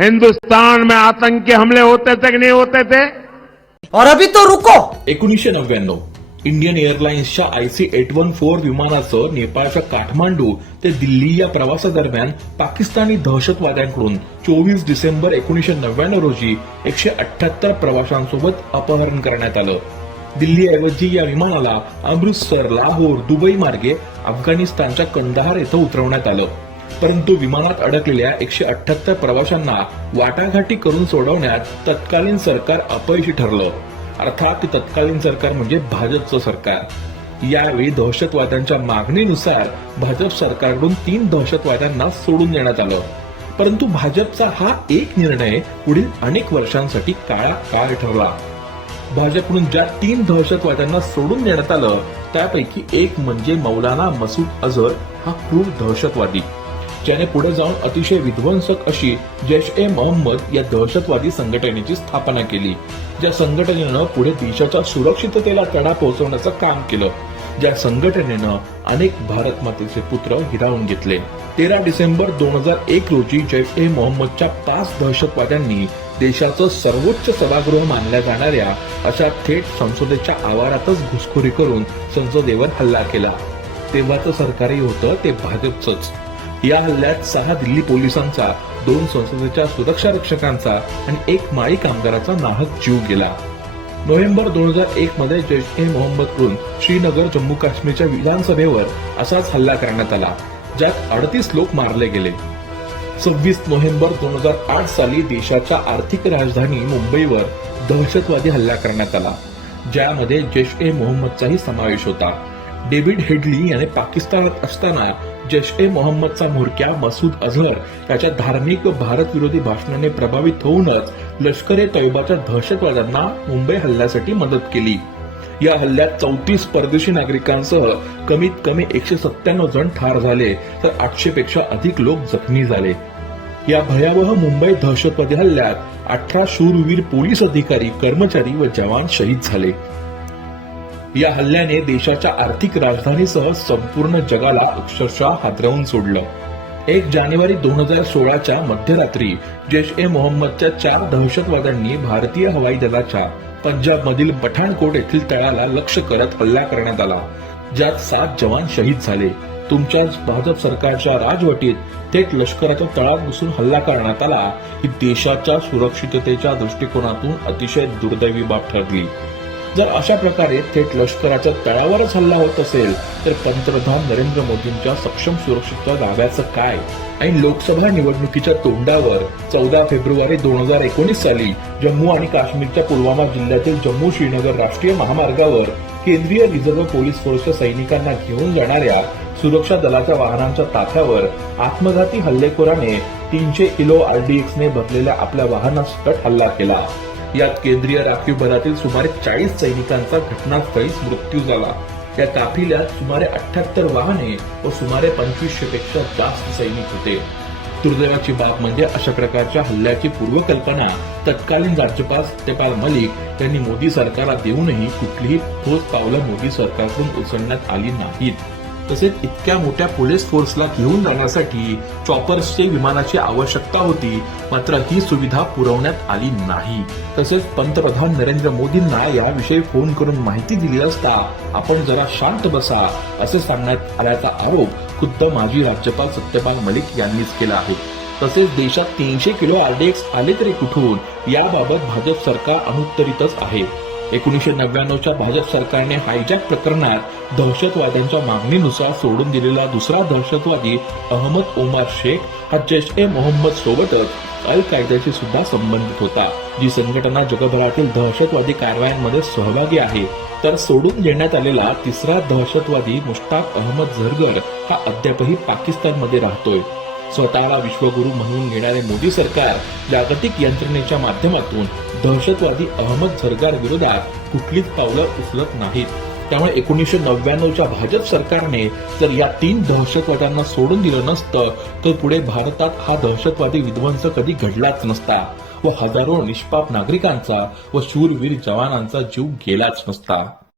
हिंदुस्तान में आतंकी हमले होते थे कि नहीं होते थे और अभी तो रुको एकोणीसशे नव्याण्णव इंडियन एअरलाइन्सच्या आयसी एट वन फोर विमानाचं नेपाळच्या काठमांडू ते दिल्ली या प्रवासादरम्यान पाकिस्तानी दहशतवाद्यांकडून चोवीस डिसेंबर एकोणीशे नव्याण्णव रोजी एकशे अठ्याहत्तर प्रवाशांसोबत अपहरण करण्यात आलं ऐवजी या विमानाला अमृतसर लाहोर दुबई मार्गे अफगाणिस्तानच्या कंदहार इथं उतरवण्यात आलं परंतु विमानात अडकलेल्या एकशे अठ्याहत्तर प्रवाशांना वाटाघाटी करून सोडवण्यात तत्कालीन सरकार अपयशी ठरलं अर्थात तत्कालीन सरकार म्हणजे भाजपचं सरकार यावेळी दहशतवाद्यांच्या मागणीनुसार भाजप सरकारकडून तीन दहशतवाद्यांना सोडून देण्यात आलं परंतु भाजपचा हा एक निर्णय पुढील अनेक वर्षांसाठी काळा काळ ठरला भाजपकडून ज्या तीन दहशतवाद्यांना सोडून देण्यात आलं त्यापैकी एक म्हणजे मौलाना मसूद अझहर हा क्रूर दहशतवादी ज्याने पुढे जाऊन अतिशय विध्वंसक अशी जैश ए मोहम्मद या दहशतवादी संघटनेची स्थापना केली ज्या संघटनेनं पुढे देशाच्या सुरक्षिततेला तडा पोहोचवण्याचं काम केलं ज्या संघटनेनं अनेक भारत मातेचे पुत्र हिरावून घेतले तेरा डिसेंबर दोन हजार एक रोजी जैश ए मोहम्मदच्या पाच दहशतवाद्यांनी देशाचं सर्वोच्च सभागृह मानल्या जाणाऱ्या अशा थेट संसदेच्या आवारातच घुसखोरी करून संसदेवर हल्ला केला तेव्हाचं सरकारही होतं ते भाजपचंच या हल्ल्यात सहा दिल्ली पोलिसांचा दोन संसदेच्या सुरक्षा रक्षकांचा आणि एक माळी कामगाराचा नाहक जीव गेला नोव्हेंबर दोन हजार एक मध्ये जैश ए मोहम्मदकडून श्रीनगर जम्मू काश्मीरच्या विधानसभेवर असाच हल्ला करण्यात आला ज्यात अडतीस लोक मारले गेले सव्वीस नोव्हेंबर दोन हजार आठ साली देशाच्या आर्थिक राजधानी मुंबईवर दहशतवादी हल्ला करण्यात आला ज्यामध्ये जैश ए मोहम्मदचाही समावेश होता डेव्हिड हेडली याने पाकिस्तानात असताना जैश ए मोहम्मदचा म्होरक्या मसूद अझहर याच्या धार्मिक भारत विरोधी भाषणाने प्रभावित होऊनच लष्कर ए तैबाच्या दहशतवाद्यांना मुंबई हल्ल्यासाठी मदत केली या हल्ल्यात चौतीस परदेशी नागरिकांसह कमीत कमी एकशे सत्त्याण्णव जण ठार झाले तर आठशे पेक्षा अधिक लोक जखमी झाले या भयावह मुंबई दहशतवादी हल्ल्यात अठरा शूरवीर पोलीस अधिकारी कर्मचारी व जवान शहीद झाले या हल्ल्याने देशाच्या आर्थिक राजधानीसह संपूर्ण जगाला अक्षरशः हादरवून सोडलं एक जानेवारी दोन हजार सोळाच्या मध्यरात्री जैश ए मोहम्मदच्या चार दहशतवाद्यांनी भारतीय हवाई दलाच्या मधील पठाणकोट येथील तळाला लक्ष्य करत हल्ला करण्यात आला ज्यात सात जवान शहीद झाले तुमच्या भाजप सरकारच्या राजवटीत थेट लष्कराच्या तळात घुसून हल्ला करण्यात आला ही देशाच्या सुरक्षिततेच्या दृष्टिकोनातून अतिशय दुर्दैवी बाब ठरली जर अशा प्रकारे थेट लष्कराच्या तळावरच हल्ला होत असेल तर पंतप्रधान नरेंद्र मोदींच्या सक्षम सुरक्षितता दाव्याचं काय आणि लोकसभा निवडणुकीच्या तोंडावर चौदा फेब्रुवारी दोन हजार एकोणीस साली जम्मू आणि काश्मीरच्या पुलवामा जिल्ह्यातील जम्मू श्रीनगर राष्ट्रीय महामार्गावर केंद्रीय रिझर्व्ह पोलीस फोर्सच्या सैनिकांना घेऊन जाणाऱ्या सुरक्षा दलाच्या वाहनांच्या ताफ्यावर आत्मघाती हल्लेखोराने तीनशे किलो आरडीएक्सने भरलेल्या आपल्या वाहनास हल्ला केला या केंद्रीय राखीव बलातील सुमारे चाळीस सैनिकांचा घटनास्थळीच मृत्यू झाला या काफिल्यात सुमारे अठ्याहत्तर वाहने व सुमारे पंचवीसशे पेक्षा जास्त सैनिक होते दुर्दैवाची बाब म्हणजे अशा प्रकारच्या हल्ल्याची पूर्वकल्पना तत्कालीन राज्यपाल सत्यपाल मलिक यांनी मोदी सरकारला देऊनही कुठलीही ठोस पावलं मोदी सरकारकडून उचलण्यात आली नाहीत तसेच इतक्या मोठ्या पोलीस फोर्सला घेऊन जाण्यासाठी चॉपर्सचे विमानाची आवश्यकता होती मात्र ही सुविधा पुरवण्यात आली नाही तसेच पंतप्रधान नरेंद्र मोदींना याविषयी फोन करून माहिती दिली असता आपण जरा शांत बसा असे सांगण्यात आल्याचा आरोप खुद्द माजी राज्यपाल सत्यपाल मलिक यांनीच केला आहे तसेच देशात तीनशे किलो आरडीएक्स आले तरी कुठून याबाबत भाजप सरकार अनुत्तरितच आहे एकोणीसशे नव्याण्णवच्या भाजप सरकारने हायजॅक प्रकरणात दहशतवाद्यांच्या मागणीनुसार सोडून दिलेला दुसरा दहशतवादी अहमद ओमार शेख हा जैश ए मोहम्मद सोबतच अल कायद्याशी सुद्धा संबंधित होता जी संघटना जगभरातील दहशतवादी कारवायांमध्ये सहभागी आहे तर सोडून देण्यात आलेला तिसरा दहशतवादी मुश्ताक अहमद झरगर हा अद्यापही पाकिस्तानमध्ये राहतोय स्वतःला विश्वगुरु म्हणून घेणारे मोदी सरकार जागतिक यंत्रणेच्या माध्यमातून दहशतवादी अहमद झरगार विरोधात कुठलीच पावलं उचलत नाहीत त्यामुळे एकोणीसशे नव्याण्णवच्या भाजप सरकारने जर या तीन दहशतवाद्यांना सोडून दिलं नसतं तर पुढे भारतात हा दहशतवादी विध्वंस कधी घडलाच नसता व हजारो निष्पाप नागरिकांचा व शूरवीर जवानांचा जीव गेलाच नसता